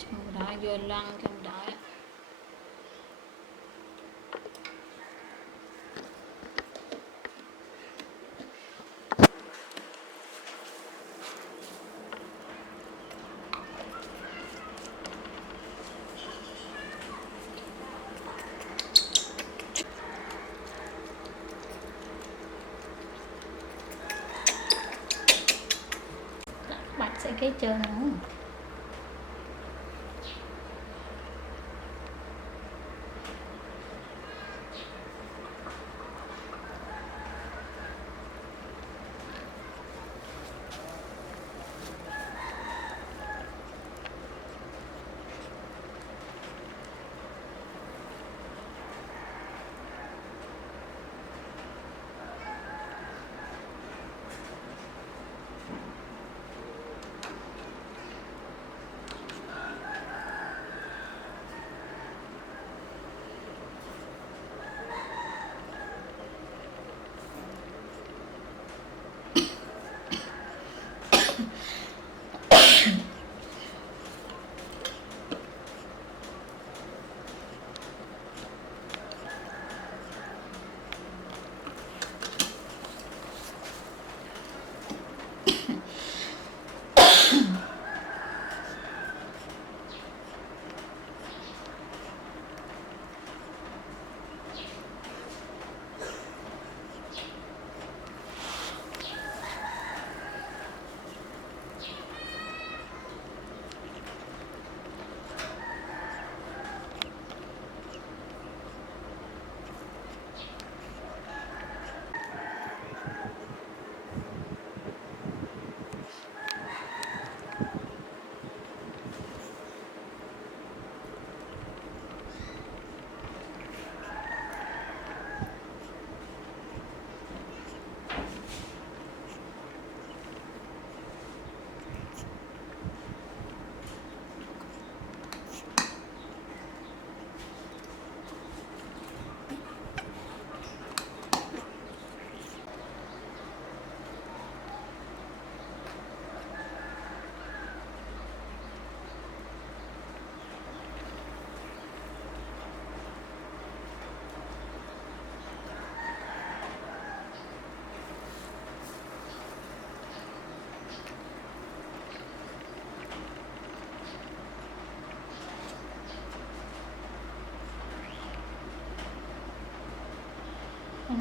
Chung đá vô lăng trong đá bạch sẽ cái chân nữa.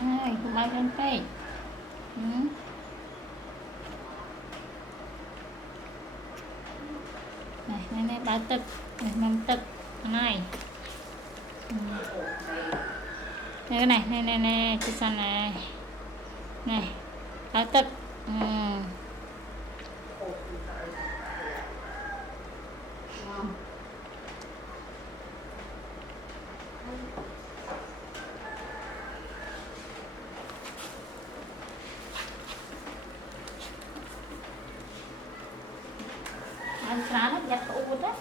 Này, không ai lên phê. Này, báo tực, này, mầm tực, này. Đây cái này, chị San này. Này, báo tực. Ăn sáng nó giặt tủ bút á.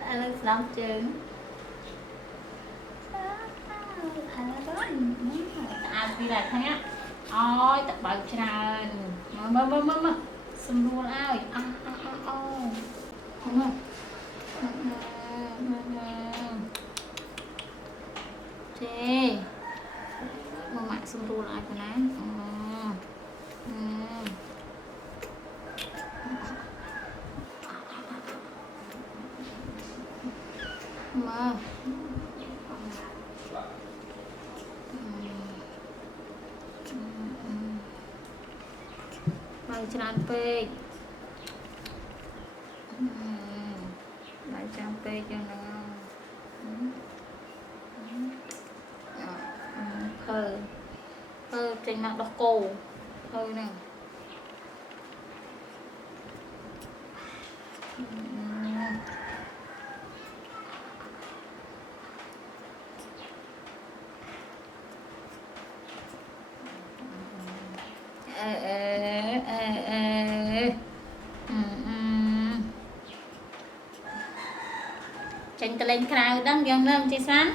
Ăn xong chừng. Ăn đi lại thôi á. Ôi, tập bật tràn. Mơ. Xâm luôn ơi. Chê. Mơ mạng xâm luôn lại cái này. Mơ. Bài tràn phê. Bài tràn phê cho nó hơi trên mặt đọc cổ hơi nè. Chanh tà lên khảo đăng dòng lâm chị San.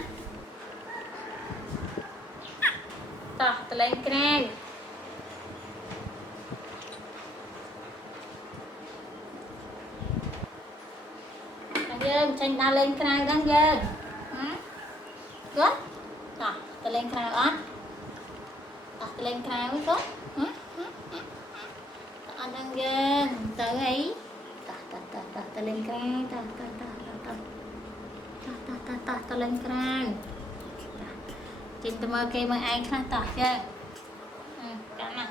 Tà lên khảo dương tranh đa lên cái này đang dương good đó ta lên cái này á ta lên cái này mới tốt ta đang dương tới ấy ta lên cái này ta lên cái này trên ta mơ cây mơ ai khác tỏ chưa cảm ơn